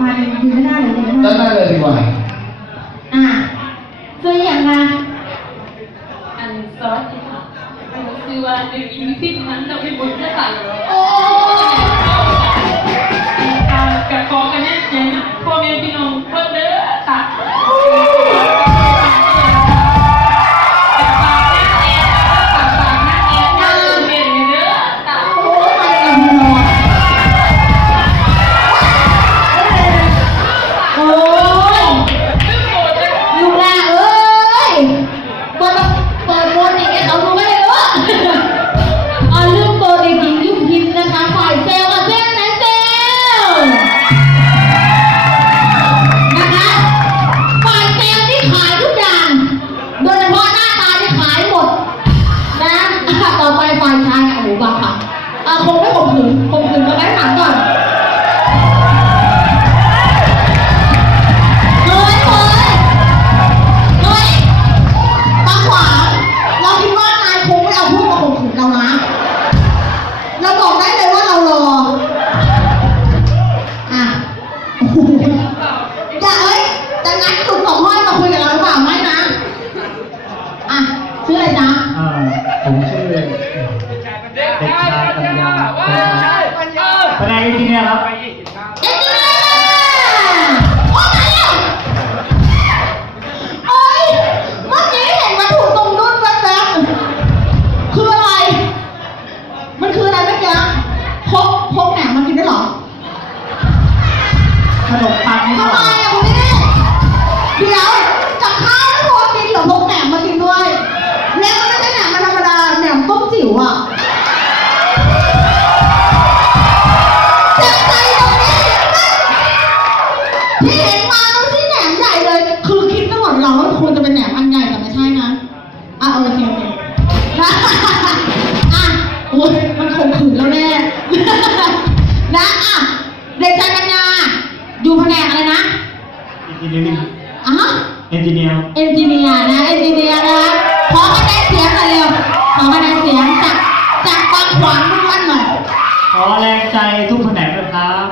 มาเป็นยืนไม่ได้เลยยืนไม่ด้านหได้น้าเลยดีกว่า อะเสื้ออย่างมาอันซอสที่ค่ะคือว่าในอีพีที่นั้นเราเป็นบุญได้ค่ะโอ้ อะคงไม่ข่มขืนข่มขืนมาได้ถามก่อนเฮ้ยเฮ้ยเฮ้ยตาขวางเราคิดว่านายคงไม่เอาพวกมาข่มขืนเรานะ เราบอกได้เลยว่าเรารอ อะอย่าเอ้ยจะงัดจุดสองห้อยมาคุยกับเราหรือเปล่าไม่นะ อะชื่ออะไรจ๊ะ อ่าผมชื่อ เด็กชายปัญญาแผนกอินเจีเนียร์ครับ เห็นมาต้องที่แหนมใหญ่เลย คือคิดไม่หมดเราว่าควรจะเป็นแหนมอันใหญ่แต่ไม่ใช่นะอะโอเคโอเคอะโอ้ยมันคงขืนแล้วแน่นะอะเด็กชายกัญญาอยู่แผนกอะไรนะอินเจีเนียร์อะฮะเอนจิเนียร์เอนจิเนียร์นะเอนจิเนียร์นะคะขอคะแนนเสียงหน่อยเร็วขอคะแนนเสียงจากจากบางขวางล้วนหน่อยขอแรงใจทุกแผนกด้วยครับ